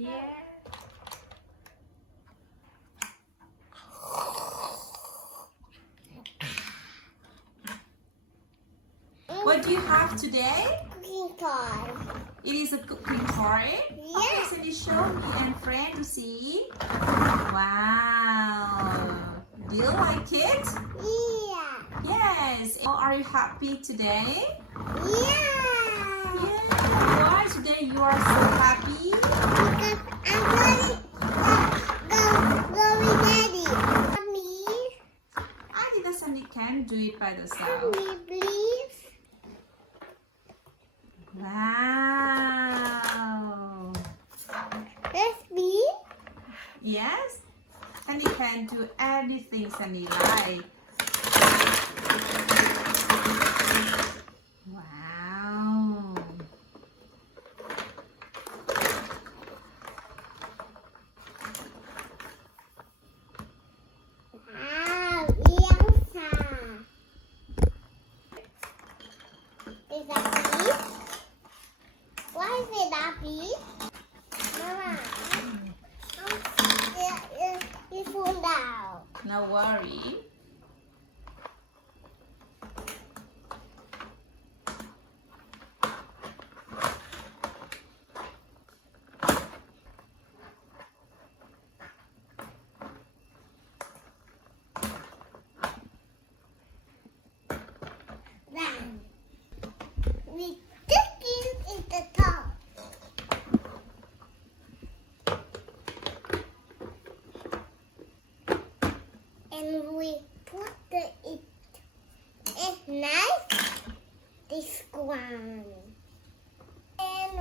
Yeah. What do you have today? Cooking toy. It is a cooking toy. Yes. Can you show me and friend to see? Wow. Do you like it? Yeah. Yes. Are you happy today? Yeah. Yeah. Why today you are so happy? Because I'm going daddy. Mommy. I think that Sunny can do it by herself. Mommy, please. Wow. Let's be. Yes. Sunny can do everything Sunny like. Wow. Wow, Elsa. Is that beef? Why is it that beef? Mama. It fall down. No worry. Then we stick it in the top. And we put it nice. This one. And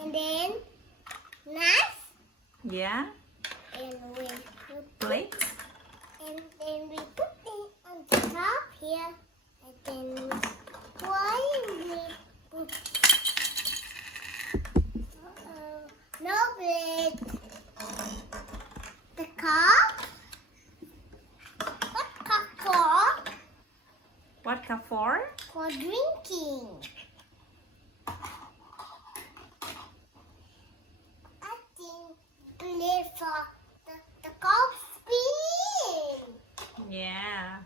and then knife, Yeah. and we put Plate. and then we put it on the top here, and then why we put no plate. The cup. What cup for? What cup for? For drinking. I think plate for the coffee. Yeah.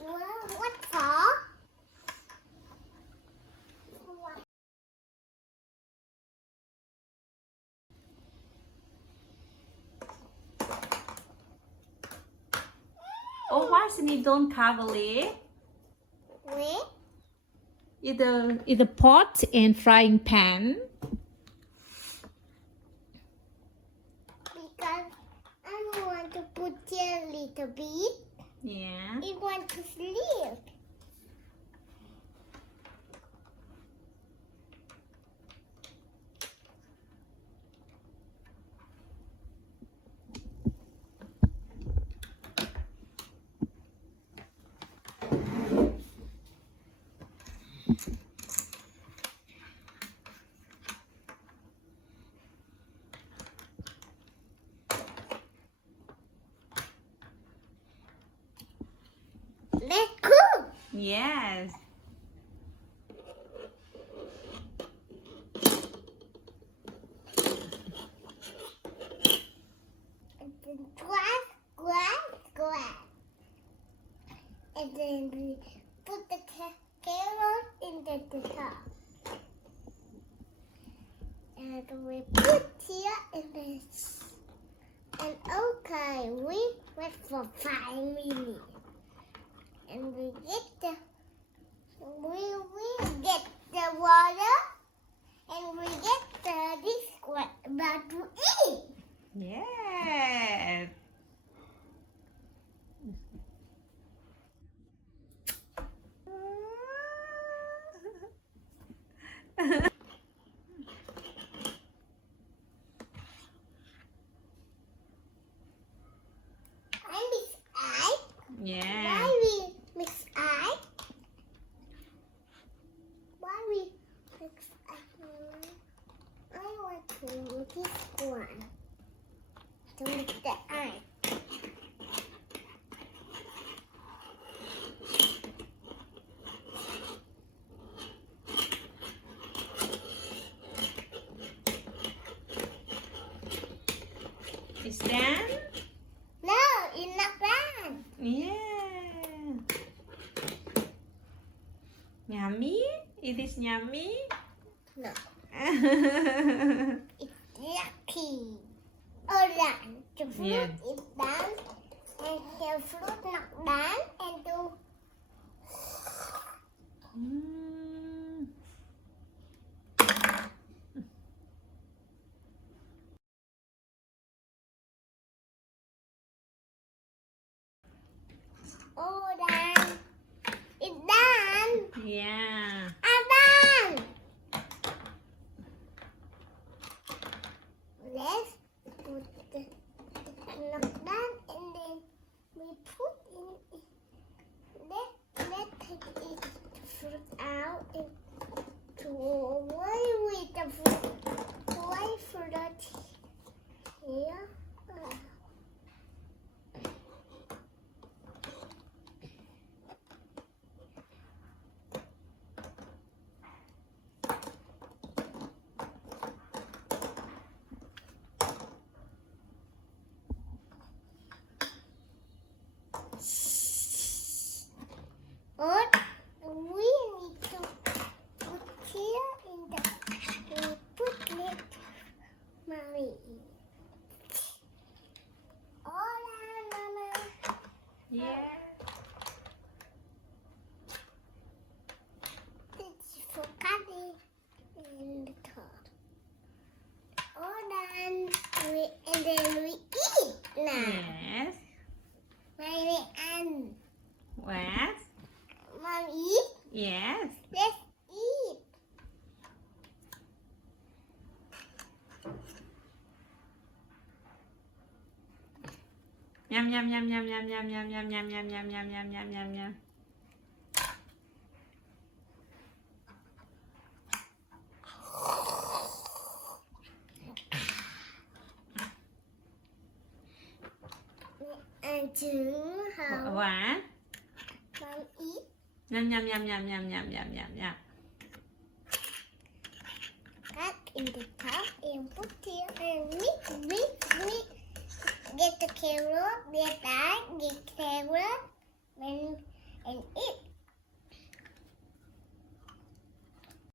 What for? Oh, why Sunny don't cover it? Wait. It's a pot and frying pan. Because I want to put here a little bit. Yeah. I want to sleep. Let's cook. Yes. And then grass. And then we put the carrot in the top. And we put here and then And okay, we wait for 5 minutes. And we get the water. And we get this one about to eat. Yes. I mix egg. Yeah. Why we mix egg? Why we mix egg? I want to do this one. To mix the egg. It's done? No, it's not done. Yeah. Yummy? It is yummy? No, it's yucky. All done. The fruit Yeah. is done. And the fruit not done. And do Mm. all done. It's done. Yeah. I'm done. Let's put the knock down and then we put in. Let's take it the fruit out and throw away with the fruit. Away fruit here. Or we need to put here in the we put it Mommy. Hola, Mama. Yeah. It's for cutting in the top. All done. And then we eat now. Yes. Mommy and What? Mom eat. Yes. Let's eat. Yum yum yum yum yum yum yum yum yum yum yum yum yum yum yum yum. And two, how What? Mom eat. Yum yum yum yum yum yum yum yum yum. Cut in the top and put here and mix. Get the carrot, get that, get carrot, and eat.